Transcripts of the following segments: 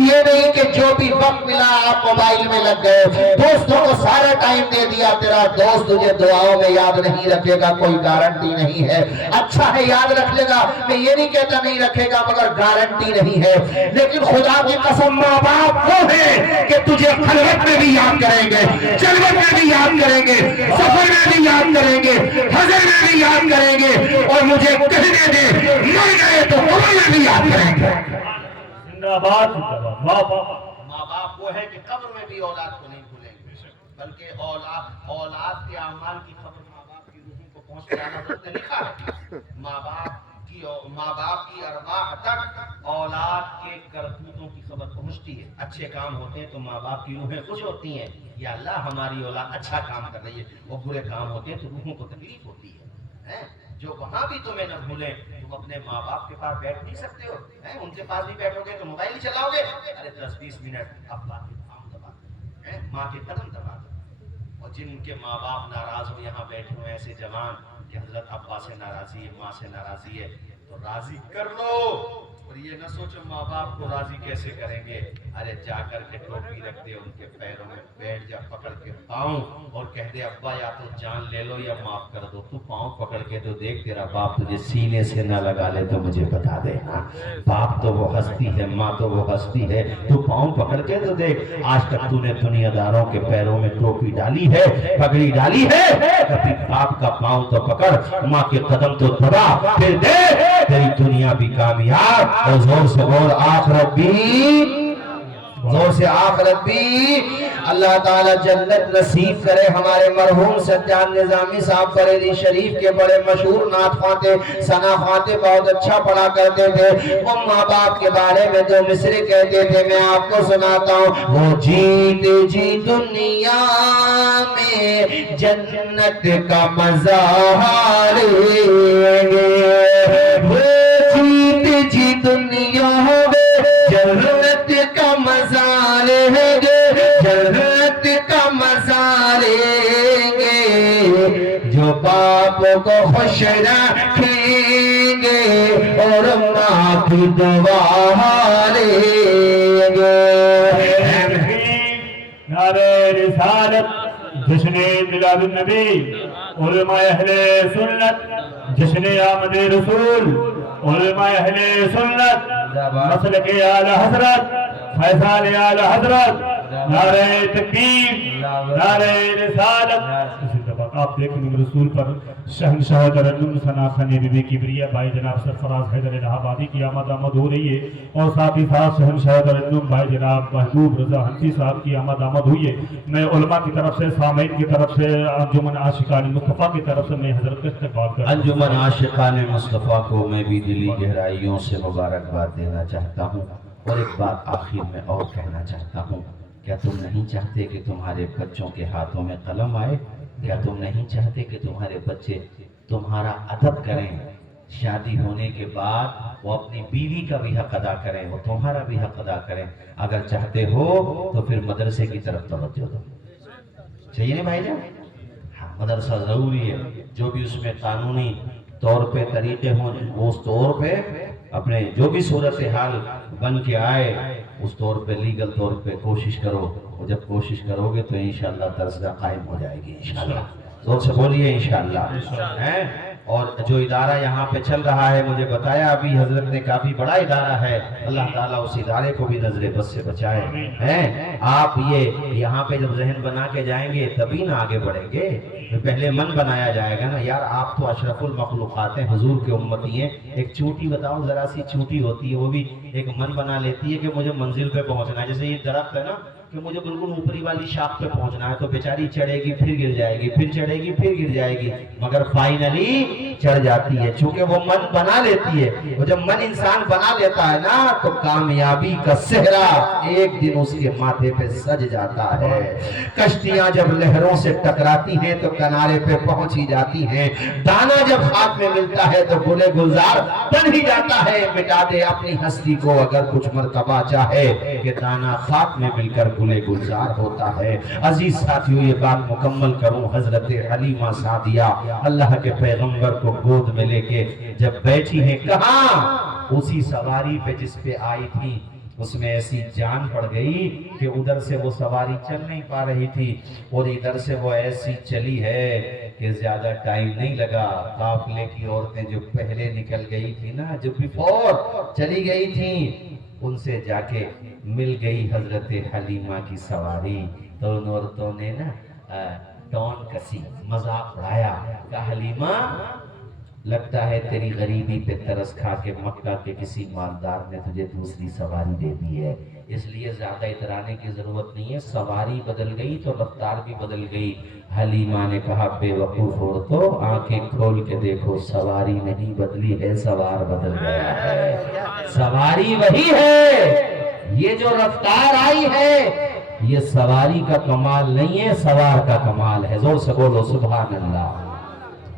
یہ نہیں کہ جو بھی وقت ملا آپ موبائل میں لگ گئے، دوستوں کو سارا ٹائم دے دیا، تیرا دوست تجھے دعاؤں میں یاد نہیں رکھے گا، کوئی گارنٹی نہیں ہے۔ اچھا ہے یاد رکھ لے گا، میں یہ نہیں کہتا نہیں رکھے گا، مگر گارنٹی نہیں ہے۔ لیکن خدا کی قسم ماں باپ وہ ہے کہ تجھے خلوت میں بھی یاد کریں گے، جلوت میں بھی یاد کریں گے، سفر میں بھی یاد کریں گے، حضر میں بھی یاد کریں گے، اور مجھے کہنے دے مر گئے تو قبر میں بھی یاد کریں گے۔ زندہ باد ماں باپ وہ ہے کہ قبر میں بھی اولاد کو نہیں بھولیں گے، بلکہ اولاد کے اعمال کی خبر ماں باپ کی روحوں کو پہنچ جانا حضرت نے لکھا ہے۔ ماں باپ کی ارواح تک اولاد کے کرتوتوں کی خبر پہنچتی ہے۔ اچھے کام ہوتے ہیں تو ماں باپ کی روحیں خوش ہوتی ہیں، یا اللہ ہماری اولاد اچھا کام کر رہی ہے، اور برے کام ہوتے ہیں تو روحوں کو تکلیف ہوتی ہے۔ جو وہاں بھی تمہیں نہ بھولیں، تم اپنے ماں باپ کے پاس بیٹھ نہیں سکتے ہو، ان کے پاس بھی بیٹھو گے تو موبائل ہی چلاؤ گے، ارے 10-20 منٹ ابا کے پاؤں دبا دو، ماں کے قدم دبا دو۔ اور جن کے ماں باپ ناراض ہو یہاں بیٹھے ہو ایسے جوان کہ حضرت ابا سے ناراضی ہے، ماں سے ناراضی ہے، تو راضی کر لو، اور یہ نہ سوچو ماں باپ کو راضی کیسے کریں گے، ارے جا کر کے ٹوپی رکھ دے ان کے پیروں میں، بیٹھ جا پکڑ کے پاؤں اور کہہ دے ابا یا تو جان لے لو یا معاف کر دو، تو پاؤں پکڑ کے تو دیکھ تیرا باپ تجھے سینے سے نہ لگا لے تو مجھے بتا دے۔ باپ تو وہ ہستی ہے، ماں تو وہ ہستی ہے، تو پاؤں پکڑ کے تو دیکھ، آج تک تو نے دنیا داروں کے پیروں میں ٹوپی ڈالی ہے، پگڑی ڈالی ہے، کبھی باپ کا پاؤں تو پکڑ، ماں کے قدم تو دبا، پھر دیکھ تیری دنیا بھی کامیاب اور زور سے بول آخرت بھی، زور سے آخرت بھی۔ اللہ تعالیٰ جنت نصیب کرے۔ ہمارے مرحوم سجاد نظامی صاحب بریلی شریف کے بڑے مشہور نعت خواتے، ثنا خواتے، بہت اچھا پڑھا کرتے تھے۔ وہ ماں باپ کے بارے میں جو مصرے کہتے تھے میں آپ کو سناتا ہوں۔ وہ جیت جی دنیا میں جنت کا مزہ لیں گے، وہ جیت جی دنیا میں جنت کا مزہ لیں گے، جنت کا مزہ لیں گے، جو باپ کو خوش رکھیں گے اور ماں کی دعا لیں گے۔ نعرہ رسالت، جشن میلاد النبی، علماء اہل سنت، جشن آمد رسول، علماء اہل سنت، مسلک اعلی حضرت، فیضان اعلی حضرت، نعرہ تکبیر، نعرہ رسالت۔ آپ دیکھیں گے رسول پر شہنشاہ ترنم ثنا خانی بی بی کبریہ بھائی جناب سرفراز حیدر الہ آبادی کی آمد ہو رہی ہے، اور ساتھ ہی ساتھ شہنشاہ ترنم بھائی جناب محبوب رضا حنفی صاحب کی آمد ہوئی ہے۔ میں علماء کی طرف سے، سامعین کی طرف سے، انجمن عاشقان مصطفیٰ کی طرف سے میں حضرت کا استقبال کرتا ہوں۔ انجمن عاشقان مصطفیٰ کو میں بھی دلی گہرائیوں سے مبارکباد دینا چاہتا ہوں، اور ایک بات آخر میں اور کہنا چاہتا ہوں۔ کیا تم نہیں چاہتے کہ تمہارے بچوں کے ہاتھوں میں قلم آئے؟ کیا تم نہیں چاہتے کہ تمہارے بچے تمہارا ادب کریں؟ شادی ہونے کے بعد وہ اپنی بیوی کا بھی حق ادا کریں، وہ تمہارا بھی حق ادا کریں۔ اگر چاہتے ہو تو پھر مدرسے کی طرف توجہ دو، چاہیے نہیں بھائی جان؟ ہاں، مدرسہ ضروری ہے، جو بھی اس میں قانونی طور پہ طریقے ہوں اس طور پہ اپنے جو بھی صورتحال بن کے آئے اس طور پہ لیگل طور پہ کوشش کرو، اور جب کوشش کرو گے تو انشاءاللہ درسگاہ قائم ہو جائے گی انشاءاللہ۔ زور سے بولیے انشاءاللہ۔ اور جو ادارہ یہاں پہ چل رہا ہے مجھے بتایا ابھی حضرت نے کافی بڑا ادارہ ہے، اللہ تعالیٰ اس ادارے کو بھی نظر بد سے بچائے۔ آپ یہ یہاں پہ جب ذہن بنا کے جائیں گے تبھی نہ آگے بڑھیں گے، پہلے من بنایا جائے گا نا۔ یار آپ تو اشرف المخلوقات ہیں، حضور کے امتی ہیں، ایک چوٹی بتاؤ، ذرا سی چوٹی ہوتی ہے وہ بھی ایک من بنا لیتی ہے کہ مجھے منزل پہ پہنچنا ہے۔ جیسے یہ درخت ہے نا کہ مجھے بالکل اوپری والی شاخ پہ پہنچنا ہے، تو بیچاری چڑھے گی پھر گر جائے گی، پھر چڑھے گی پھر گر جائے گی، مگر فائنلی چڑھ جاتی ہے، چونکہ وہ من بنا لیتی ہے۔ وہ جب من انسان بنا لیتا ہے نا تو کامیابی کا صحرا ایک دن اس کے ماتھے پہ سج جاتا ہے۔ کشتیاں جب لہروں سے ٹکراتی ہیں تو کنارے پہ پہنچ ہی جاتی ہیں، دانا جب ہاتھ میں ملتا ہے تو گلے گلزار بن ہی جاتا ہے۔ مٹا دے اپنی ہستی کو اگر کچھ مرتبہ چاہے کہ دانا خاک میں مل کر گلے گلزار ہوتا ہے۔ عزیز ساتھیوں، یہ بات مکمل کروں، حضرت حلیمہ سعدیہ اللہ کے پیغمبر کو گود میں لے کے جب بیٹھی ہیں، کہاں؟ اسی سواری پہ جس پہ آئی تھی اس میں ایسی جان پڑ گئی کہ ادھر سے وہ سواری چل نہیں پا رہی تھی اور ادھر سے وہ ایسی چلی ہے کہ زیادہ ٹائم نہیں لگا. قافلے کی عورتیں جو پہلے نکل گئی تھی نا، جو بیفور چلی گئی تھیں، ان سے جا کے مل گئی حضرت حلیمہ کی سواری. تو ان عورتوں نے نا ٹون کسی، مذاق اڑایا، کہ حلیمہ لگتا ہے تیری غریبی پہ ترس کھا کے مکہ کے کسی مالدار نے تجھے دوسری سواری دے دی ہے، اس لیے زیادہ اترانے کی ضرورت نہیں ہے. سواری بدل گئی تو رفتار بھی بدل گئی. حلیمہ نے کہا بے وقوف عورتوں، آنکھیں کھول کے دیکھو، سواری نہیں بدلی ہے، سوار بدل گیا ہے. سواری وہی ہے، یہ جو رفتار آئی ہے یہ سواری کا کمال نہیں ہے، سوار کا کمال ہے. زور سے بولو سبحان اللہ.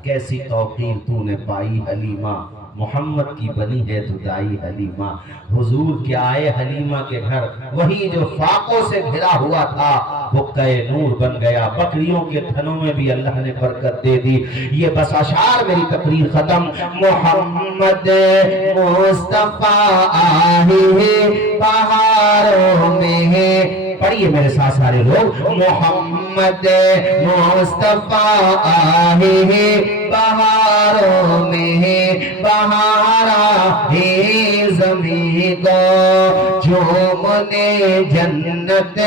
کیسی توقیر تو نے پائی حلیمہ، محمد کی بنی ہے تو دائی حلیمہ. حضور کے آئے حلیمہ کے گھر، وہی جو فاقوں سے گھرا ہوا تھا بقعہ نور بن گیا. بکریوں کے تھنوں میں بھی اللہ نے برکت دے دی. یہ بس اشعار، میری تقریر ختم. محمد مصطفیٰ آئے بہاروں میں، پڑھیے میرے ساتھ سارے لوگ. محمد مصطفیٰ آئے بہاروں میں، بہارا ہے زمین کو جھومنے جنت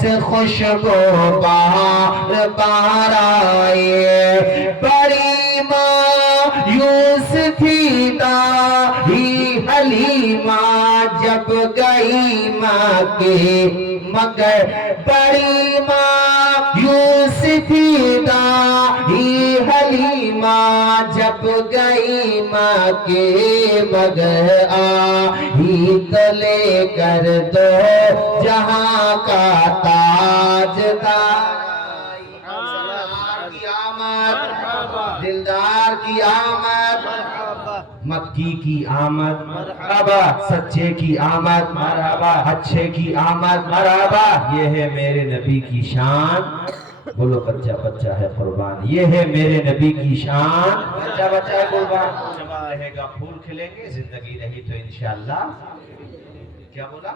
سے خوشبو بہار بہار آئے. بڑی مایوس تھی دائی حلیمہ جب گئی ماں کے مگر، بڑی مایوس تھی دائی حلیمہ جب گئی ماں کے مگر، آئی تو لے کر دو جہاں کا تاج کی آمد، دلدار کی آمد، مکی کی آمد مرحبا، سچے کی آمد مرحبا، اچھے کی آمد مرحبا. یہ ہے میرے نبی کی شان. بولو بچہ بچہ ہے قربان. یہ ہے میرے نبی کی شان. بچہ بچہ ہے قربان. جمع رہے گا، پھول کھلیں گے، زندگی رہی تو انشاءاللہ کیا بولا،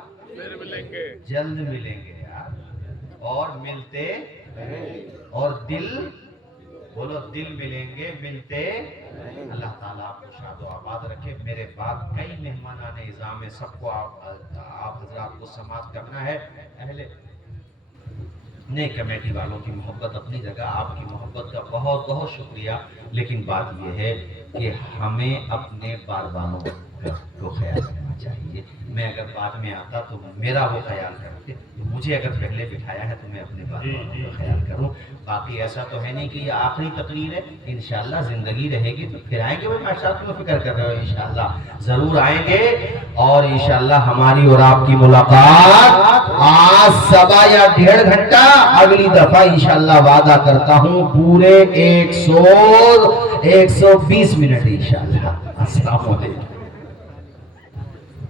جلد ملیں گے یار، اور ملتے اور دل، بولو دل ملیں گے ملتے. اللہ تعالیٰ آپ کو شاد و آباد رکھے. میرے بعد کئی مہمانان نظام ہے، سب کو آپ حضرات کو سماعت کرنا ہے. اہل نئے کمیٹی والوں کی محبت اپنی جگہ، آپ کی محبت کا بہت بہت شکریہ. لیکن بات یہ ہے کہ ہمیں اپنے بار والوں کو خیال رکھنا چاہیے. میں اگر بعد میں آتا تو میرا وہ خیال کرتے، مجھے اگر پہلے بٹھایا ہے تو میں اپنے بار والوں کا خیال کروں. باقی ایسا تو ہے نہیں کہ یہ آخری تقریر ہے. انشاءاللہ زندگی رہے گی تو پھر آئیں گے. وہ ماشاء اللہ کیوں فکر کر رہے ہو، انشاءاللہ ضرور آئیں گے. اور انشاءاللہ ہماری اور آپ کی ملاقات آج 1.25 یا 1.5 گھنٹہ، اگلی دفعہ انشاءاللہ وعدہ کرتا ہوں پورے 120 منٹ انشاءاللہ. السلام علیکم.